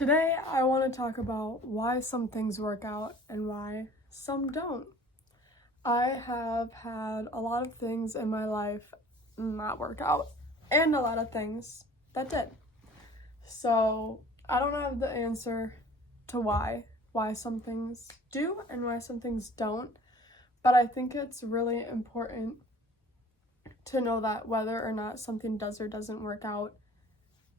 Today, I want to talk about why some things work out and why some don't. I have had a lot of things in my life not work out, and a lot of things that did. So, I don't have the answer to why some things do and why some things don't, but I think it's really important to know that whether or not something does or doesn't work out,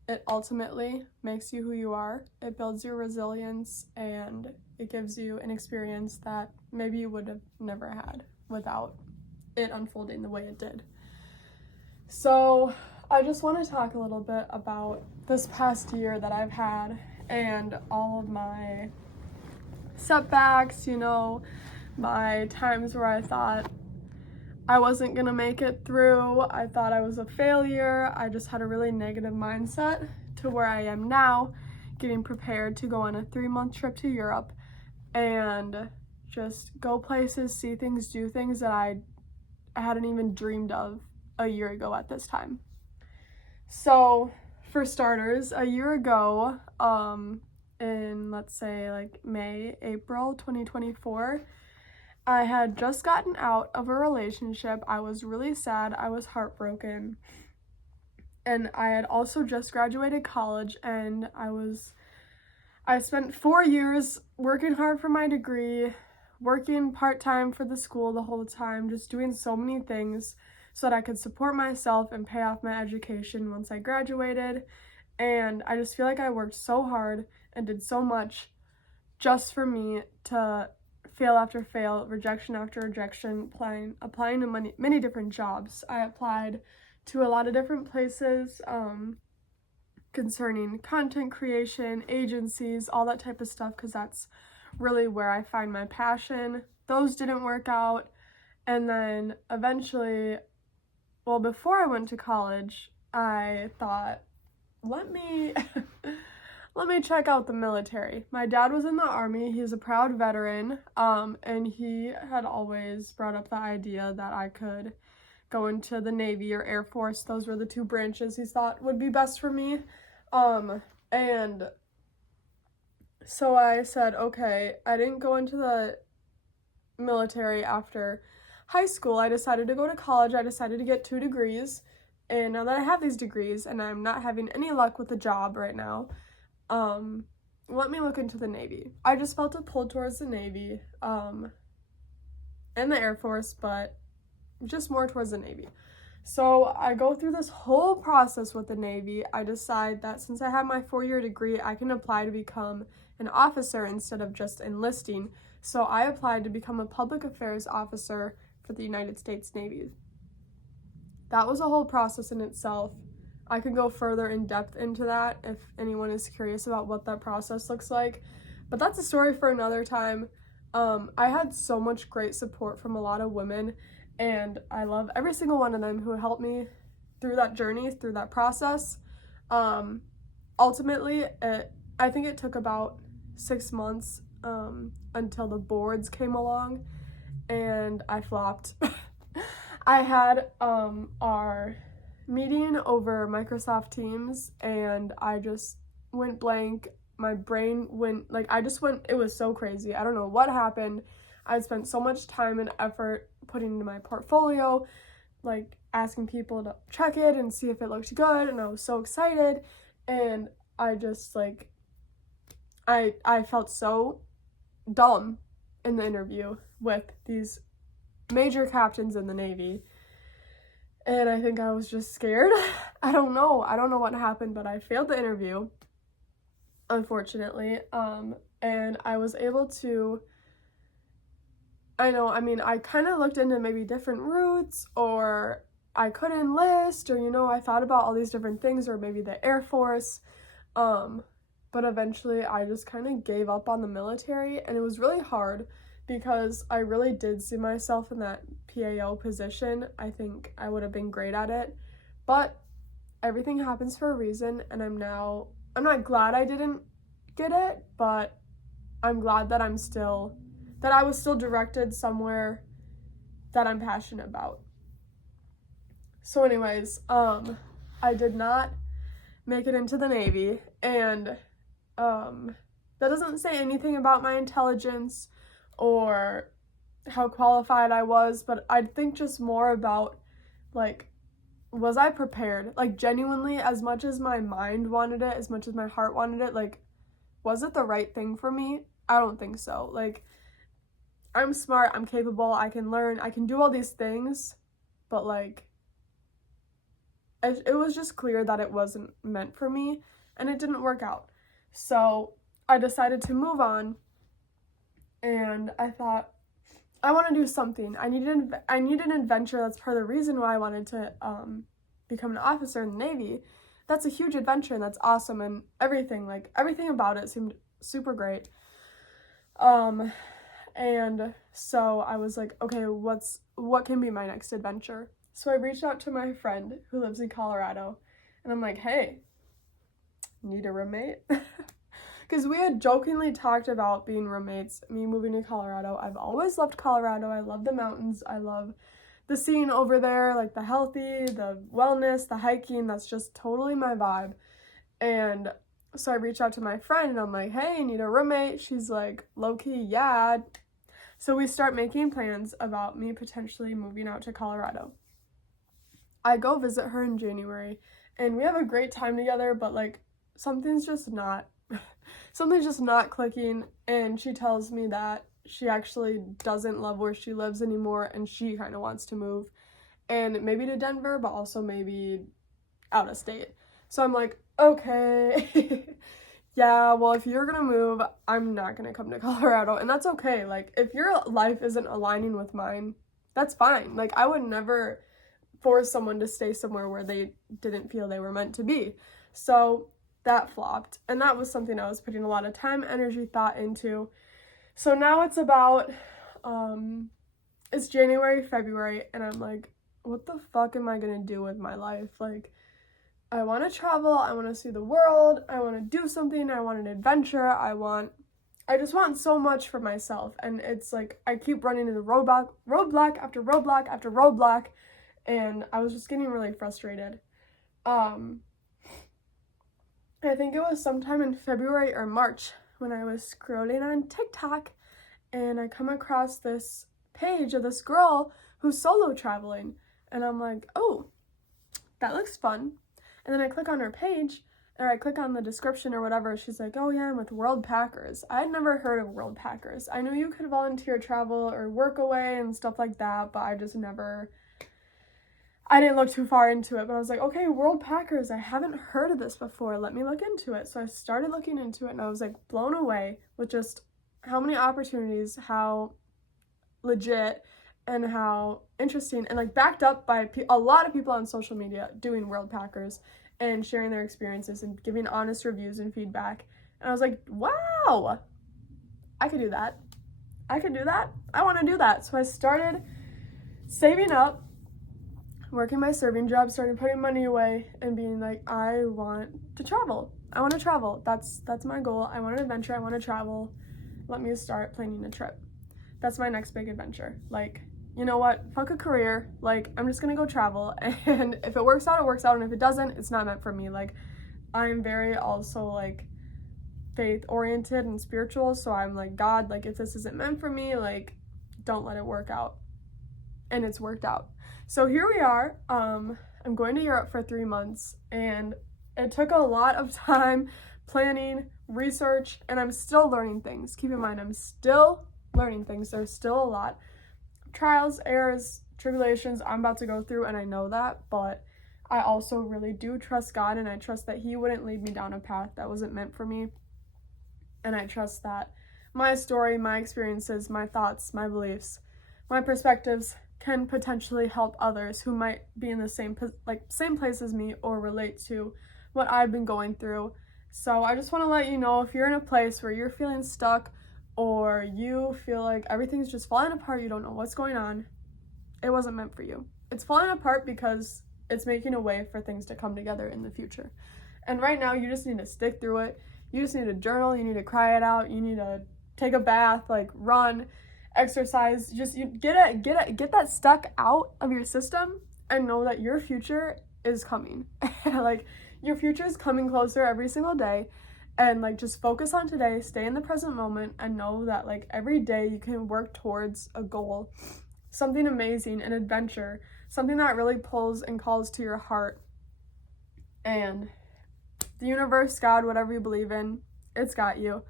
it ultimately makes you who you are. It builds your resilience, and it gives you an experience that maybe you would have never had without it unfolding the way it did. So I just want to talk a little bit about this past year that I've had and all of my setbacks, my times where I thought I wasn't gonna make it through. I thought I was a failure. I just had a really negative mindset to where I am now, getting prepared to go on a 3-month trip to Europe and just go places, see things, do things that I hadn't even dreamed of a year ago at this time. So, for starters, a year ago, in let's say like May, April 2024, I had just gotten out of a relationship. I was really sad. I was heartbroken. And I had also just graduated college, and I spent 4 years working hard for my degree, working part-time for the school the whole time, just doing so many things so that I could support myself and pay off my education once I graduated. And I just feel like I worked so hard and did so much just for me to fail after fail, rejection after rejection, applying to many different jobs. I applied to a lot of different places concerning content creation, agencies, all that type of stuff, because that's really where I find my passion. Those didn't work out. And then eventually, before I went to college, I thought, let me check out the military. My dad was in the Army. He's a proud veteran, and he had always brought up the idea that I could go into the Navy or Air Force. Those were the two branches he thought would be best for me. And so I said, okay. I didn't go into the military after high school. I decided to go to college. I decided to get 2 degrees. And now that I have these degrees and I'm not having any luck with a job right now, let me look into the Navy. I just felt a pull towards the Navy, and the Air Force, but just more towards the Navy. So I go through this whole process with the Navy. I decide that since I have my 4-year degree, I can apply to become an officer instead of just enlisting. So I applied to become a public affairs officer for the United States Navy. That was a whole process in itself. I could go further in depth into that if anyone is curious about what that process looks like, but that's a story for another time. I had so much great support from a lot of women, and I love every single one of them who helped me through that journey, through that process. Ultimately, I think it took about 6 months until the boards came along, and I flopped. I had our meeting over Microsoft Teams, and I just went blank. My brain went, it was so crazy. I don't know what happened. I spent so much time and effort putting into my portfolio, asking people to check it and see if it looked good, and I was so excited, and I just, I felt so dumb in the interview with these major captains in the Navy. And I think I was just scared. I don't know what happened, but I failed the interview, unfortunately. And I was able to, I kind of looked into maybe different routes, or I could enlist, or, I thought about all these different things, or maybe the Air Force. But eventually I just kind of gave up on the military, and it was really hard because I really did see myself in that PAO position. I think I would have been great at it, but everything happens for a reason, and I'm not glad I didn't get it, but I'm glad that I was still directed somewhere that I'm passionate about. So anyways, I did not make it into the Navy, and that doesn't say anything about my intelligence or how qualified I was, but I think just more about, like, was I prepared? Like, genuinely, as much as my mind wanted it, as much as my heart wanted it, like, was it the right thing for me? I don't think so. Like, I'm smart, I'm capable, I can learn, I can do all these things, but, like, it was just clear that it wasn't meant for me, and it didn't work out. So I decided to move on, and I thought, I want to do something. I need an adventure. That's part of the reason why I wanted to become an officer in the Navy. That's a huge adventure, and that's awesome, and everything about it seemed super great. And so I was like, okay, what can be my next adventure? So I reached out to my friend who lives in Colorado, and I'm like, hey, need a roommate? Because we had jokingly talked about being roommates, me moving to Colorado. I've always loved Colorado. I love the mountains. I love the scene over there, like the healthy, the wellness, the hiking. That's just totally my vibe. And so I reached out to my friend, and I'm like, hey, need a roommate? She's like, low-key, yeah. So we start making plans about me potentially moving out to Colorado. I go visit her in January, and we have a great time together, but, like, something's just not clicking, and she tells me that she actually doesn't love where she lives anymore, and she kind of wants to move, and maybe to Denver, but also maybe out of state. So I'm like, okay, yeah, well, if you're gonna move, I'm not gonna come to Colorado, and that's okay. Like, if your life isn't aligning with mine, that's fine. Like, I would never force someone to stay somewhere where they didn't feel they were meant to be. So that flopped, and that was something I was putting a lot of time, energy, thought into. So now it's about, it's January, February, and I'm like, what the fuck am I gonna do with my life? Like, I want to travel, I want to see the world, I want to do something, I want an adventure, I just want so much for myself, and it's like, I keep running into roadblock after roadblock after roadblock, and I was just getting really frustrated. I think it was sometime in February or March when I was scrolling on TikTok, and I come across this page of this girl who's solo traveling, and I'm like, oh, that looks fun. And then I click on her page, or I click on the description or whatever. She's like, oh yeah, I'm with World Packers. I had never heard of World Packers. I knew you could volunteer travel or work away and stuff like that, but I didn't look too far into it. But I was like, okay, World Packers, I haven't heard of this before. Let me look into it. So I started looking into it, and I was like blown away with just how many opportunities, how legit, and how interesting, and like backed up by a lot of people on social media doing World Packers and sharing their experiences and giving honest reviews and feedback. And I was like, wow, I could do that. I want to do that. So I started saving up, working my serving job, started putting money away, and being like, I want to travel. That's my goal. I want an adventure. I want to travel. Let me start planning a trip. That's my next big adventure. Like, you know what? Fuck a career. Like, I'm just gonna go travel, and if it works out, it works out, and if it doesn't, it's not meant for me. Like, I'm very also, like, faith-oriented and spiritual, so I'm like, God, like, if this isn't meant for me, like, don't let it work out. And it's worked out. So here we are. I'm going to Europe for 3 months, and it took a lot of time, planning, research, and I'm still learning things. Keep in mind, I'm still learning things. There's still a lot. Trials, errors, tribulations I'm about to go through, and I know that, but I also really do trust God, and I trust that He wouldn't lead me down a path that wasn't meant for me, and I trust that my story, my experiences, my thoughts, my beliefs, my perspectives can potentially help others who might be in the same place as me or relate to what I've been going through. So I just want to let you know, if you're in a place where you're feeling stuck, or you feel like everything's just falling apart, you don't know what's going on, it wasn't meant for you. It's falling apart because it's making a way for things to come together in the future. And right now, you just need to stick through it. You just need to journal, you need to cry it out, you need to take a bath, like run, exercise, just get that stuck out of your system, and know that your future is coming. Like, your future is coming closer every single day, And like just focus on today, stay in the present moment, and know that like every day you can work towards a goal, something amazing, an adventure, something that really pulls and calls to your heart. And the universe, God, whatever you believe in, it's got you.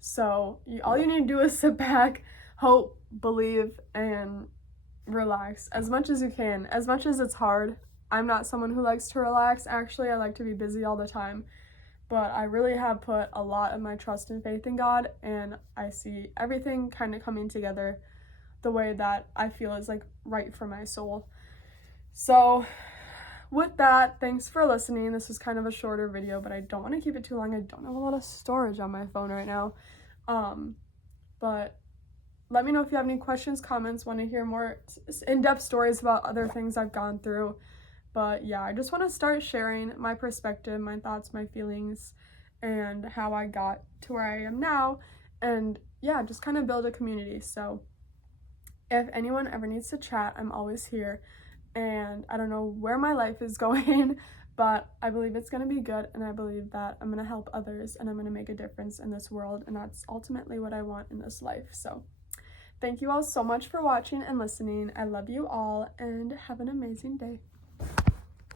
So all you need to do is sit back, hope, believe, and relax as much as you can. As much as it's hard, I'm not someone who likes to relax. Actually, I like to be busy all the time. But I really have put a lot of my trust and faith in God, and I see everything kind of coming together the way that I feel is like right for my soul. So with that, thanks for listening. This was kind of a shorter video, but I don't want to keep it too long. I don't have a lot of storage on my phone right now. But let me know if you have any questions, comments, want to hear more in-depth stories about other things I've gone through. But yeah, I just want to start sharing my perspective, my thoughts, my feelings, and how I got to where I am now. And yeah, just kind of build a community. So if anyone ever needs to chat, I'm always here. And I don't know where my life is going, but I believe it's going to be good. And I believe that I'm going to help others and I'm going to make a difference in this world. And that's ultimately what I want in this life. So thank you all so much for watching and listening. I love you all and have an amazing day.